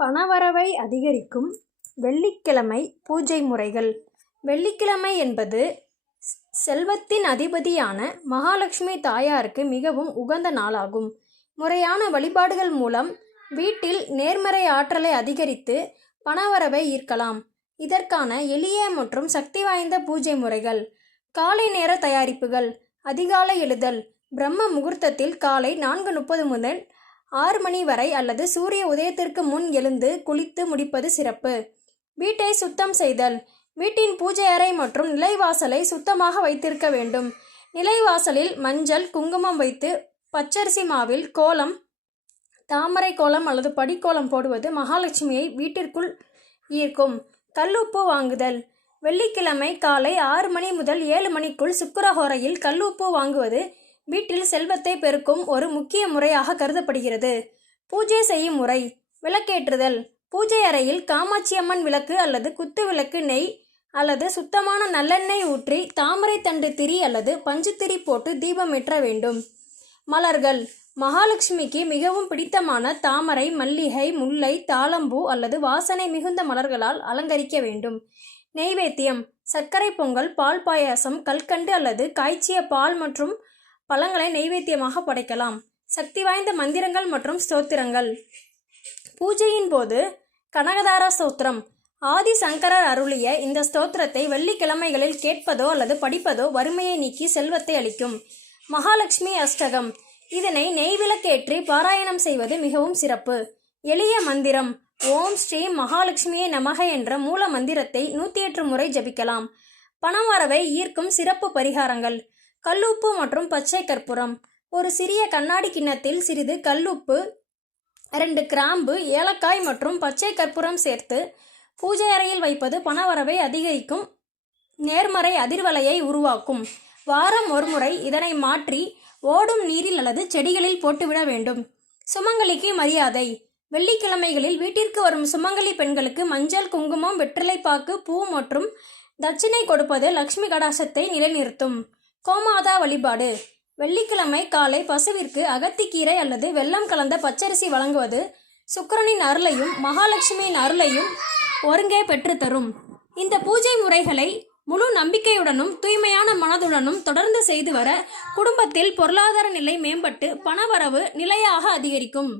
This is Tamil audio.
பணவரவை அதிகரிக்கும் வெள்ளிக்கிழமை பூஜை முறைகள். வெள்ளிக்கிழமை என்பது செல்வத்தின் அதிபதியான மகாலட்சுமி தாயாருக்கு மிகவும் உகந்த நாளாகும். முறையான வழிபாடுகள் மூலம் வீட்டில் நேர்மறை ஆற்றலை அதிகரித்து பணவரவை ஈர்க்கலாம். இதற்கான எளிய மற்றும் சக்தி வாய்ந்த பூஜை முறைகள். காலை நேர தயாரிப்புகள். அதிகாலை எழுதல். பிரம்ம முகூர்த்தத்தில் காலை 4:30 முதல் 6 மணி வரை அல்லது சூரிய உதயத்திற்கு முன் எழுந்து குளித்து முடிப்பது சிறப்பு. வீட்டை சுத்தம் செய்தல். வீட்டின் பூஜை அறை மற்றும் நிலைவாசலை சுத்தமாக வைத்திருக்க வேண்டும். நிலைவாசலில் மஞ்சள், குங்குமம் வைத்து பச்சரிசி மாவில் கோலம், தாமரை கோலம் அல்லது படிக்கோலம் போடுவது மகாலட்சுமியை வீட்டிற்குள் ஈர்க்கும். கல்லுப்பு வாங்குதல். வெள்ளிக்கிழமை காலை 6 மணி முதல் 7 மணிக்குள் சுக்கிரஹோரையில் கல்லுப்பு வாங்குவது வீட்டில் செல்வத்தை பெருக்கும் ஒரு முக்கிய முறையாக கருதப்படுகிறது. பூஜை செய்யும் முறை. விளக்கேற்றுதல். பூஜை அறையில் காமாட்சியம்மன் விளக்கு அல்லது குத்து விளக்கு நெய் அல்லது சுத்தமான நல்லெண்ணெய் ஊற்றி தாமரை தண்டு திரி அல்லது பஞ்சுத்திரி போட்டு தீபமேற்ற வேண்டும். மலர்கள். மகாலட்சுமிக்கு மிகவும் பிடித்தமான தாமரை, மல்லிகை, முல்லை, தாளம்பூ அல்லது வாசனை மிகுந்த மலர்களால் அலங்கரிக்க வேண்டும். நெய்வேத்தியம். சர்க்கரை பொங்கல், பால் பாயாசம், கல்கண்டு அல்லது காய்ச்சிய பால் மற்றும் பழங்களை நெய்வேத்தியமாக படைக்கலாம். சக்தி வாய்ந்த மந்திரங்கள் மற்றும் ஸ்தோத்திரங்கள். பூஜையின் போது கனகதாரா ஸ்தோத்திரம். ஆதி சங்கரர் அருளிய இந்த ஸ்தோத்திரத்தை வெள்ளிக்கிழமைகளில் கேட்பதோ அல்லது படிப்பதோ வறுமையை நீக்கி செல்வத்தை அளிக்கும். மகாலட்சுமி அஷ்டகம். இதனை நெய்விளக்கேற்றி பாராயணம் செய்வது மிகவும் சிறப்பு. எளிய மந்திரம். ஓம் ஸ்ரீ மகாலட்சுமியே நமக என்ற மூல மந்திரத்தை 108 முறை ஜபிக்கலாம். பணவரவை ஈர்க்கும் சிறப்பு பரிகாரங்கள். கல்லுப்பு மற்றும் பச்சை கற்பூரம். ஒரு சிறிய கண்ணாடி கிண்ணத்தில் சிறிது கல்லுப்பு, 2 கிராம்பு, ஏலக்காய் மற்றும் பச்சை கற்பூரம் சேர்த்து பூஜை அறையில் வைப்பது பணவரவை அதிகரிக்கும் நேர்மறை அதிர்வலையை உருவாக்கும். வாரம் ஒரு முறை இதனை மாற்றி ஓடும் நீரில் அல்லது செடிகளில் போட்டுவிட வேண்டும். சுமங்கலிக்கு மரியாதை. வெள்ளிக்கிழமைகளில் வீட்டிற்கு வரும் சுமங்கலி பெண்களுக்கு மஞ்சள், குங்குமம், வெற்றிலைப்பாக்கு, பூ மற்றும் தட்சிணை கொடுப்பது லட்சுமி கடாசத்தை நிலைநிறுத்தும். கோமாதா வழிபாடு. வெள்ளிக்கிழமை காலை பசுவிற்கு அகத்திக்கீரை அல்லது வெல்லம் கலந்த பச்சரிசி வழங்குவது சுக்கிரனின் அருளையும் மகாலட்சுமியின் அருளையும் ஒருங்கே பெற்றுத்தரும். இந்த பூஜை முறைகளை முழு நம்பிக்கையுடனும் தூய்மையான மனதுடனும் தொடர்ந்து செய்து வர குடும்பத்தில் பொருளாதார நிலை மேம்பட்டு பணவரவு நிலையாக அதிகரிக்கும்.